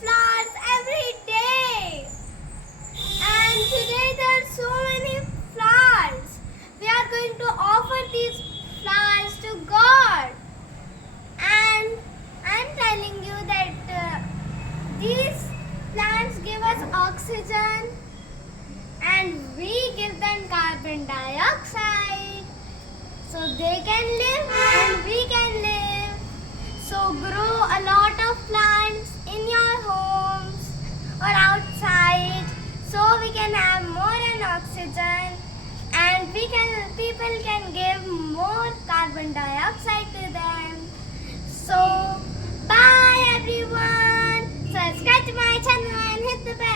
flowers every day. And today there are so many flowers. We are going to offer these flowers to God. And I'm telling you that these plants give us oxygen and we give them carbon dioxide. So they can live and we can live. So grow a lot of plants in your homes or outside so we can have more an oxygen and people can give more carbon dioxide to them. So bye everyone. Subscribe to my channel and hit the bell.